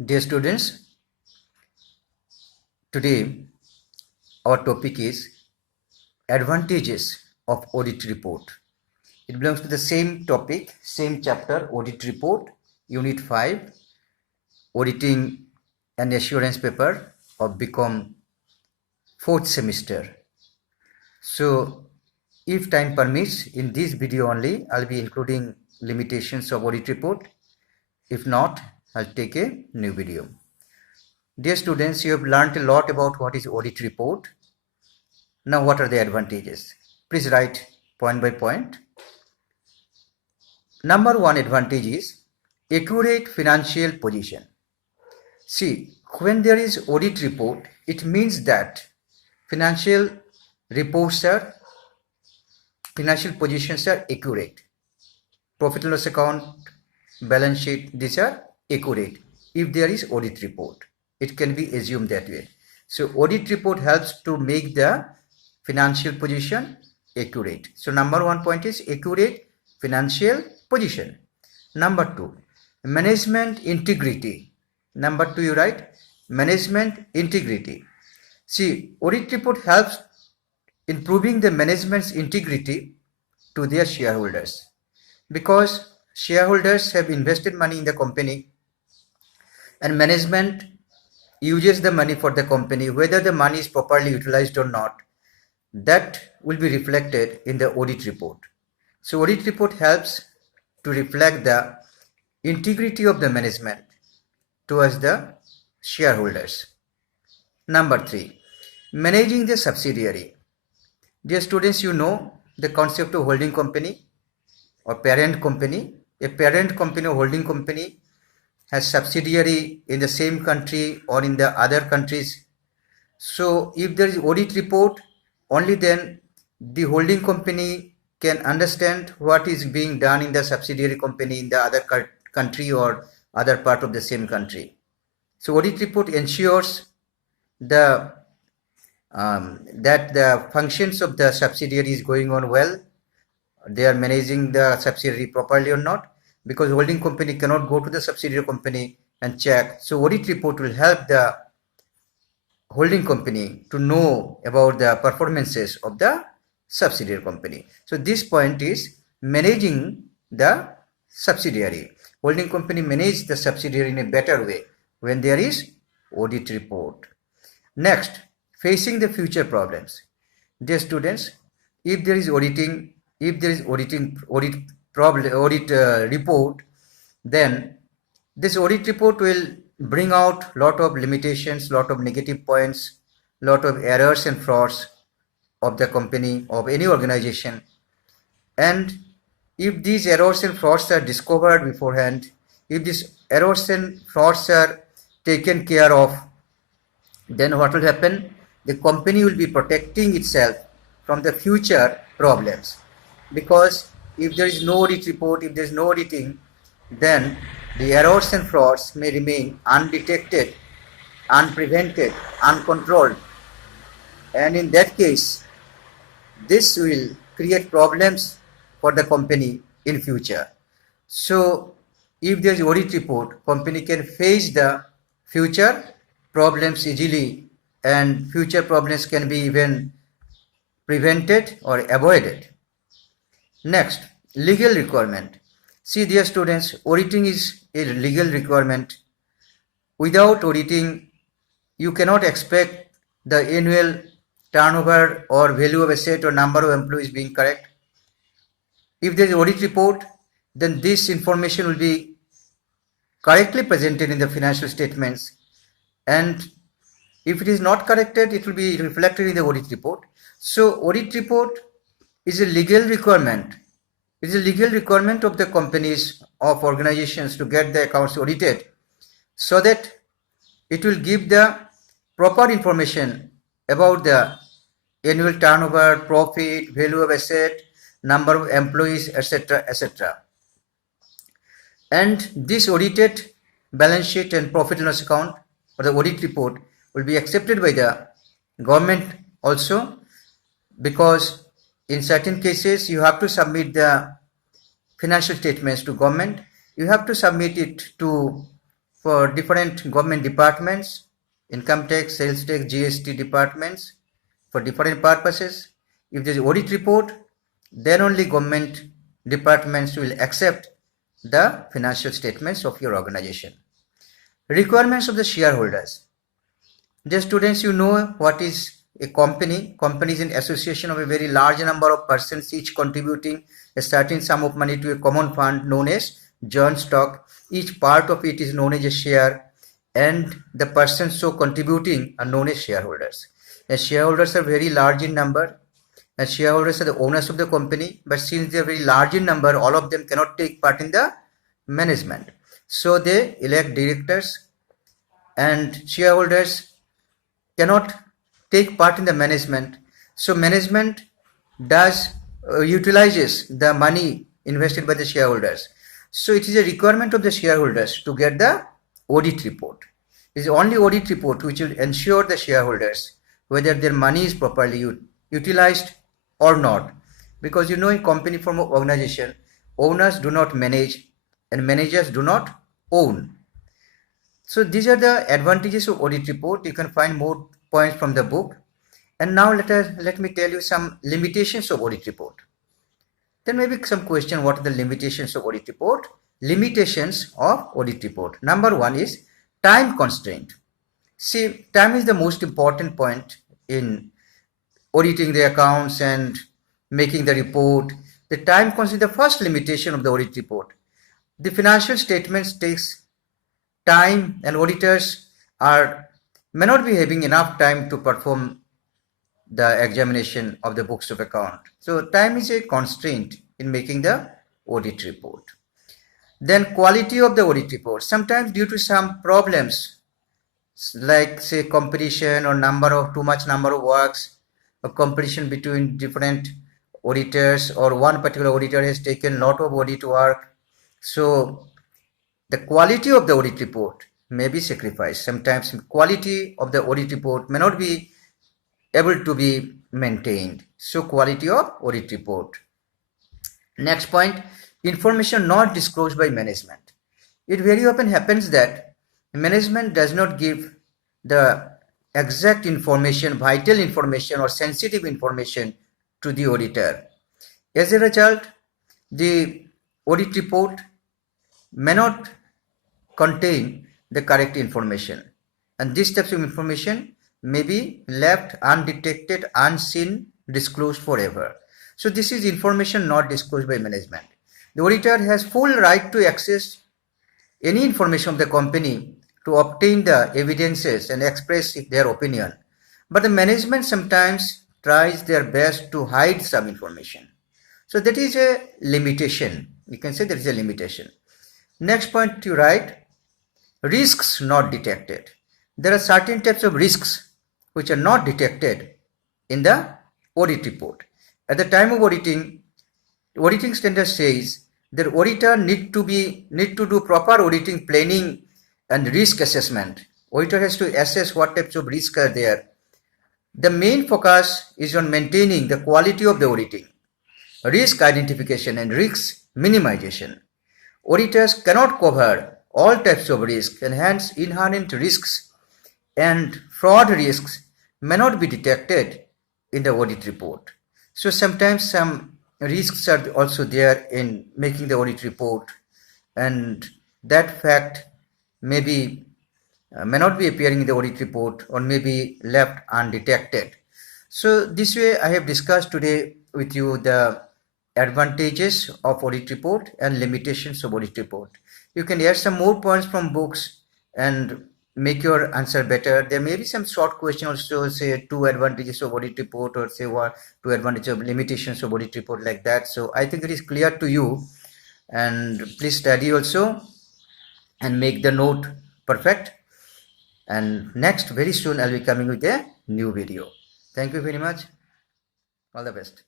Dear students, today our topic is advantages of audit report. It belongs to the same topic, same chapter, audit report, unit 5, auditing and assurance paper of BCom 4th semester. So if time permits, in this video only, I'll be including limitations of audit report. If not, I'll take a new video. Dear students, you have learned a lot about what is audit report. Now, what are the advantages? Please write point by point. Number one advantage is accurate financial position. See, when there is audit report, it means that financial positions are accurate. Profit and loss account, balance sheet, these are accurate. If there is audit report, it can be assumed that way. So audit report helps to make the financial position accurate. So number one point is accurate financial position. Number two, management integrity. Number two, you write management integrity. See, audit report helps in proving the management's integrity to their shareholders, because shareholders have invested money in the company and management uses the money for the company. Whether the money is properly utilized or not, that will be reflected in the audit report. So audit report helps to reflect the integrity of the management towards the shareholders. Number three, managing the subsidiary. Dear students, you know the concept of holding company or parent company. A parent company or holding company has subsidiary in the same country or in the other countries. So if there is audit report, only then the holding company can understand what is being done in the subsidiary company in the other country or other part of the same country. So audit report ensures that the functions of the subsidiary is going on well. They are managing the subsidiary properly or not, because holding company cannot go to the subsidiary company and check. So audit report will help the holding company to know about the performances of the subsidiary company. So this point is managing the subsidiary. Holding company manage the subsidiary in a better way when there is audit report. Next, facing the future problems. Dear students, if there is audit report, then this audit report will bring out lot of limitations, lot of negative points, lot of errors and frauds of the company, of any organization. And if these errors and frauds are discovered beforehand, if these errors and frauds are taken care of, then what will happen? The company will be protecting itself from the future problems. Because if there is no audit report, if there is no auditing, then the errors and frauds may remain undetected, unprevented, uncontrolled. And in that case, this will create problems for the company in future. So if there is audit report, company can face the future problems easily, and future problems can be even prevented or avoided. Next, legal requirement. See, dear students, auditing is a legal requirement. Without auditing, you cannot expect the annual turnover or value of asset or number of employees being correct. If there is audit report, then this information will be correctly presented in the financial statements, and if it is not corrected, it will be reflected in the audit report. So audit report is a legal requirement. It is a legal requirement of the companies, of organizations, to get the accounts audited, so that it will give the proper information about the annual turnover, profit, value of asset, number of employees, etc., etc. And this audited balance sheet and profit and loss account, or the audit report, will be accepted by the government also, because in certain cases you have to submit the financial statements to government. You have to submit it to for different government departments, income tax, sales tax, GST departments, for different purposes. If there is audit report, then only government departments will accept the financial statements of your organization. Requirements of the shareholders. Dear students, you know what is a company. Company is an association of a very large number of persons, each contributing a certain sum of money to a common fund known as joint stock. Each part of it is known as a share, and the persons so contributing are known as shareholders. And shareholders are very large in number, and shareholders are the owners of the company, but since they are very large in number, all of them cannot take part in the management. So they elect directors, and shareholders cannot take part in the management. So management does utilizes the money invested by the shareholders. So it is a requirement of the shareholders to get the audit report. It is only audit report which will ensure the shareholders whether their money is properly utilized or not. Because in company form of organization, owners do not manage and managers do not own. So these are the advantages of audit report. You can find more points from the book. And now let me tell you some limitations of audit report. There may be some question, what are the limitations of audit report? Limitations of audit report. Number one is time constraint. See, time is the most important point in auditing the accounts and making the report. The time constraint is the first limitation of the audit report. The financial statements takes time, and auditors may not be having enough time to perform the examination of the books of account. So time is a constraint in making the audit report. Then quality of the audit report. Sometimes due to some problems like say competition or too much number of works, or competition between different auditors, or one particular auditor has taken lot of audit work. So the quality of the audit report may be sacrificed. Sometimes quality of the audit report may not be able to be maintained. So quality of audit report. Next point, information not disclosed by management. It very often happens that management does not give the exact information, vital information or sensitive information to the auditor. As a result, the audit report may not contain the correct information, and this types of information may be left undetected, unseen, disclosed forever. So this is information not disclosed by management. The auditor has full right to access any information of the company to obtain the evidences and express their opinion, but the management sometimes tries their best to hide some information. So that is a limitation. You can say there is a limitation. Next point to write, risks not detected. There are certain types of risks which are not detected in the audit report. At the time of auditing standard says that auditor need to do proper auditing planning and risk assessment. Auditor has to assess what types of risks are there. The main focus is on maintaining the quality of the auditing, risk identification and risk minimization. Auditors cannot cover all types of risks, and hence inherent risks and fraud risks may not be detected in the audit report. So sometimes some risks are also there in making the audit report, and that fact may not be appearing in the audit report or may be left undetected. So this way I have discussed today with you the advantages of audit report and limitations of audit report. You can add some more points from books and make your answer better. There may be some short question also, say 2 advantages of audit report, or say 2 advantages of limitations of audit report, like that. So I think it is clear to you, and please study also and make the note perfect. And next, very soon I'll be coming with a new video. Thank you very much. All the best.